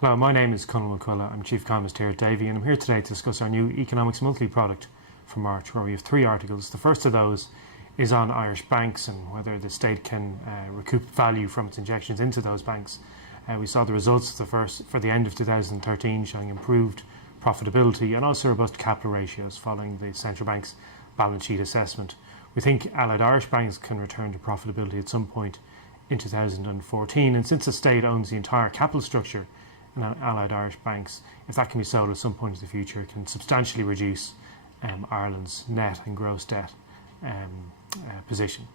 Hello, my name is Conall MacCoille. I'm Chief Economist here at Davy, and I'm here today to discuss our new Economics Monthly product for March, where we have 3 articles. The first of those is on Irish banks and whether the state can recoup value from its injections into those banks. We saw the results for the end of 2013 showing improved profitability and also robust capital ratios following the central bank's balance sheet assessment. We think allied Irish banks can return to profitability at some point in 2014, and since the state owns the entire capital structure in allied Irish banks, if that can be sold at some point in the future, it can substantially reduce Ireland's net and gross debt position.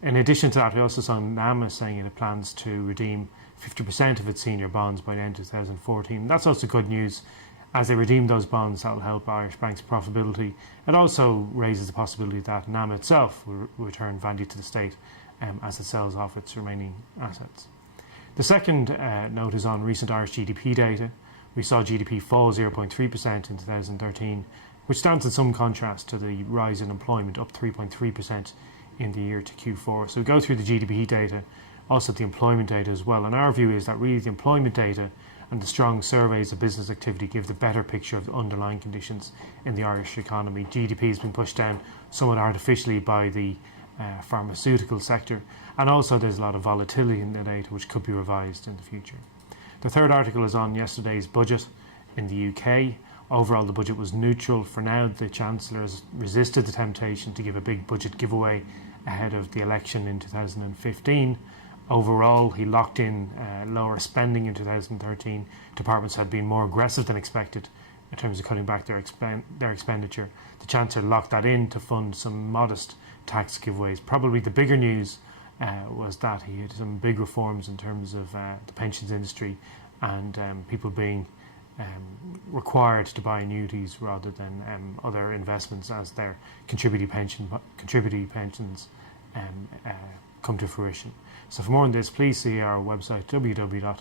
In addition to that, we also saw NAMA saying it plans to redeem 50% of its senior bonds by the end of 2014. That's also good news. As they redeem those bonds, that will help Irish banks' profitability. It also raises the possibility that NAMA itself will return value to the state as it sells off its remaining assets. The second note is on recent Irish GDP data. We saw GDP fall 0.3% in 2013, which stands in some contrast to the rise in employment, up 3.3% in the year to Q4. So we go through the GDP data, also the employment data as well. And our view is that really the employment data and the strong surveys of business activity give the better picture of the underlying conditions in the Irish economy. GDP has been pushed down somewhat artificially by the pharmaceutical sector, and also there's a lot of volatility in the data which could be revised in the future. The third article is on yesterday's budget in the UK. Overall, the budget was neutral. For now, the Chancellor has resisted the temptation to give a big budget giveaway ahead of the election in 2015. Overall, he locked in lower spending in 2013. Departments had been more aggressive than expected in terms of cutting back their expenditure. The Chancellor locked that in to fund some modest tax giveaways. Probably the bigger news was that he had some big reforms in terms of the pensions industry and people being required to buy annuities rather than other investments as their contributory pensions come to fruition. So for more on this, please see our website www.davy.ie.